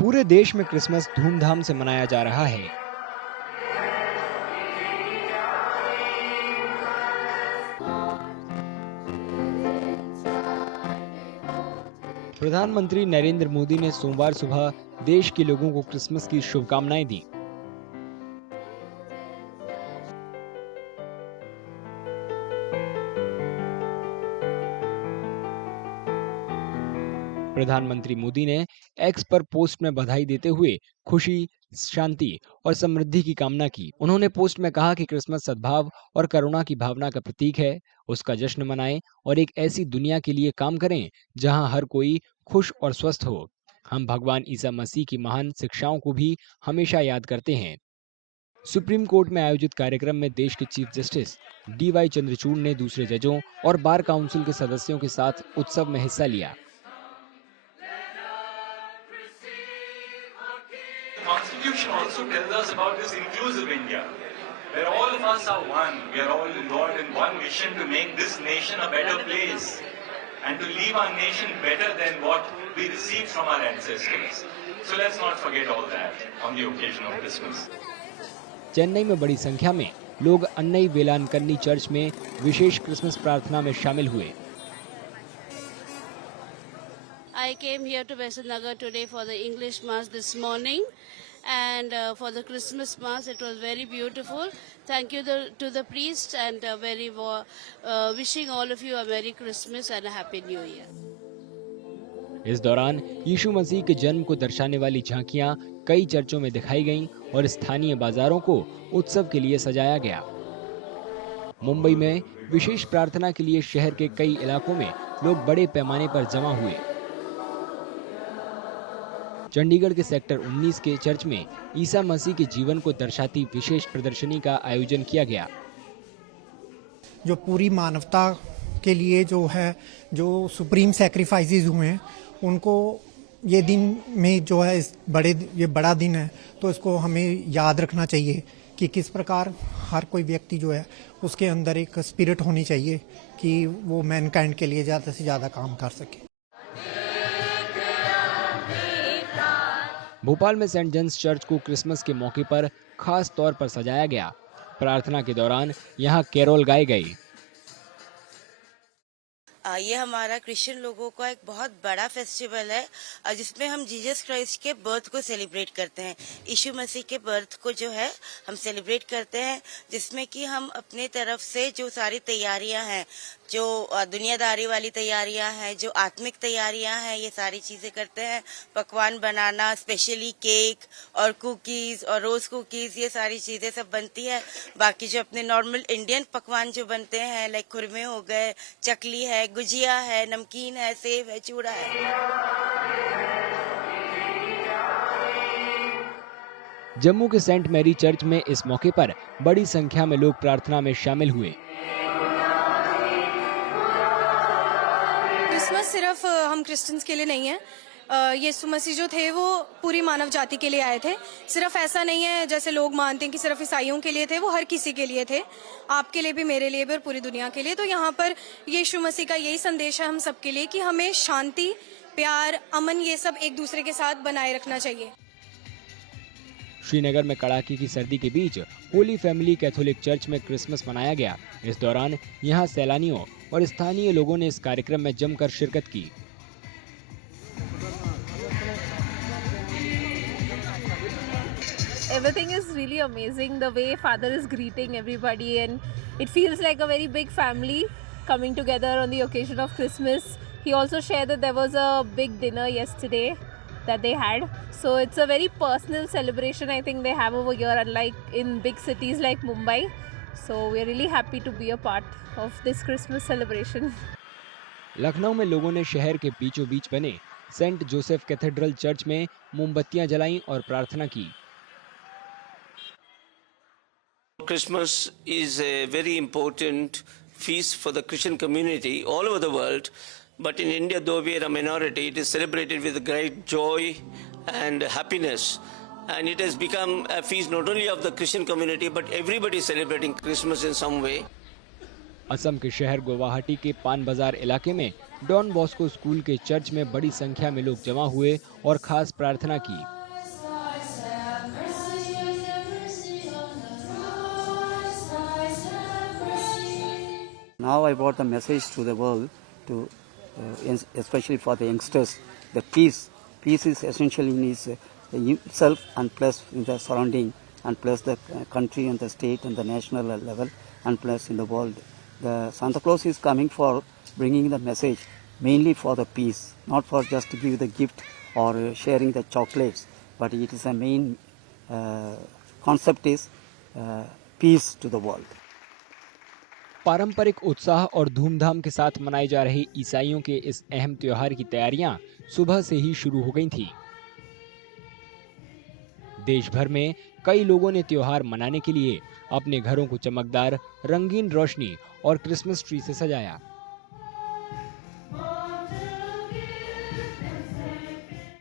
पूरे देश में क्रिसमस धूमधाम से मनाया जा रहा है। प्रधानमंत्री नरेंद्र मोदी ने सोमवार सुबह देश के लोगों को क्रिसमस की शुभकामनाएं दी। प्रधानमंत्री मोदी ने एक्स पर पोस्ट में बधाई देते हुए खुशी, शांति और समृद्धि की कामना की। उन्होंने पोस्ट में कहा कि क्रिसमस सद्भाव और करुणा की भावना का प्रतीक है। उसका जश्न मनाएं और एक ऐसी दुनिया के लिए काम करें जहां हर कोई खुश और स्वस्थ हो। हम भगवान ईसा मसीह की महान शिक्षाओं को भी हमेशा याद करते हैं। सुप्रीम कोर्ट में आयोजित कार्यक्रम में देश के चीफ जस्टिस DY चंद्रचूड़ ने दूसरे जजों और बार काउंसिल के सदस्यों के साथ उत्सव में हिस्सा लिया। The Constitution also tells us about this inclusive India, where all of us are one. We are all involved in one mission to make this nation a better place and to leave our nation better than what we received from our ancestors. So let's not forget all that on the occasion of Christmas. Chennai में बड़ी संख्या में लोग अन्नई Velankanni church में विशेष Christmas प्रार्थना में शामिल हुए। I came here to Besant Nagar today for the English Mass this morning, and for the Christmas Mass it was very beautiful. Thank you to the priest, and wishing all of you a Merry Christmas and a Happy New Year. इस दौरान यीशु मसीह के जन्म को दर्शाने वाली झांकियां कई चर्चों में दिखाई गईं और स्थानीय बाजारों को उत्सव के लिए सजाया गया। मुंबई में विशेष प्रार्थना के लिए शहर के कई इलाकों में लोग बड़े पैमाने पर जमा हुए। चंडीगढ़ के सेक्टर 19 के चर्च में ईसा मसीह के जीवन को दर्शाती विशेष प्रदर्शनी का आयोजन किया गया। जो पूरी मानवता के लिए जो सुप्रीम सैक्रिफाइसेस हुए हैं, उनको ये दिन में जो है ये बड़ा दिन है, तो इसको हमें याद रखना चाहिए कि किस प्रकार हर कोई व्यक्ति जो है उसके अंदर एक स्पिरिट होनी चाहिए कि वो मैनकाइंड के लिए ज़्यादा से ज़्यादा काम कर सके। भोपाल में सेंट जेम्स चर्च को क्रिसमस के मौके पर खास तौर पर सजाया गया। प्रार्थना के दौरान यहाँ कैरोल गाए गए। ये हमारा क्रिश्चियन लोगों का एक बहुत बड़ा फेस्टिवल है, जिसमें हम जीसस क्राइस्ट के बर्थ को सेलिब्रेट करते हैं। यीशु मसीह के बर्थ को जो है हम सेलिब्रेट करते हैं, जिसमें कि हम अपने तरफ से जो सारी तैयारियां हैं, जो दुनियादारी वाली तैयारियां हैं, जो आत्मिक तैयारियां हैं, ये सारी चीजें करते हैं। पकवान बनाना, स्पेशली केक और कुकीज और रोज कुकीज, ये सारी चीजें सब बनती है। बाकी जो अपने नॉर्मल इंडियन पकवान जो बनते हैं, लाइक खुरमे हो गए, चकली है, गुजिया है, नमकीन है, सेव है, चूड़ा है। जम्मू के सेंट मैरी चर्च में इस मौके पर बड़ी संख्या में लोग प्रार्थना में शामिल हुए। क्रिसमस सिर्फ हम क्रिश्चियंस के लिए नहीं है। यीशु मसीह जो थे वो पूरी मानव जाति के लिए आए थे। सिर्फ ऐसा नहीं है जैसे लोग मानते हैं कि सिर्फ ईसाइयों के लिए थे, वो हर किसी के लिए थे, आपके लिए भी, मेरे लिए भी और पूरी दुनिया के लिए। तो यहाँ पर यीशु मसीह का यही संदेश है हम सबके लिए कि हमें शांति, प्यार, अमन, ये सब एक दूसरे के साथ बनाए रखना चाहिए। श्रीनगर में कड़ाके की सर्दी के बीच होली फैमिली कैथोलिक चर्च में क्रिसमस मनाया गया। इस दौरान यहाँ सैलानियों और स्थानीय लोगों ने इस कार्यक्रम में जमकर शिरकत की। Everything is really amazing, the way Father is greeting everybody, and it feels like a very big family coming together on the occasion of Christmas. He also shared that there was a big dinner yesterday that they had, so it's a very personal celebration I think they have over here, unlike in big cities like Mumbai. So we are really happy to be a part of this Christmas celebration. Lucknow में लोगों ने शहर के बीचों बीच बने Saint Joseph cathedral church में मोमबत्तियां जलाईं और प्रार्थना की। Christmas is a very important feast for the Christian community all over the world, but in India, though we are a minority, it is celebrated with great joy and happiness, and it has become a feast not only of the Christian community, but everybody is celebrating Christmas in some way. Assam के शहर गुवाहाटी के पान बाजार इलाके में don Bosco school के church में बड़ी संख्या में लोग जमा हुए और खास प्रार्थना की। Now I brought the message to the world, to especially for the youngsters, the peace. Peace is essential in itself and plus in the surrounding and plus the country and the state and the national level and plus in the world. The Santa Claus is coming for bringing the message mainly for the peace, not for just to give the gift or sharing the chocolates, but it is a main concept is peace to the world. पारंपरिक उत्साह और धूमधाम के साथ मनाई जा रही ईसाइयों के इस अहम त्योहार की तैयारियां सुबह से ही शुरू हो गई थीं। देश भर में कई लोगों ने त्योहार मनाने के लिए अपने घरों को चमकदार रंगीन रोशनी और क्रिसमस ट्री से सजाया।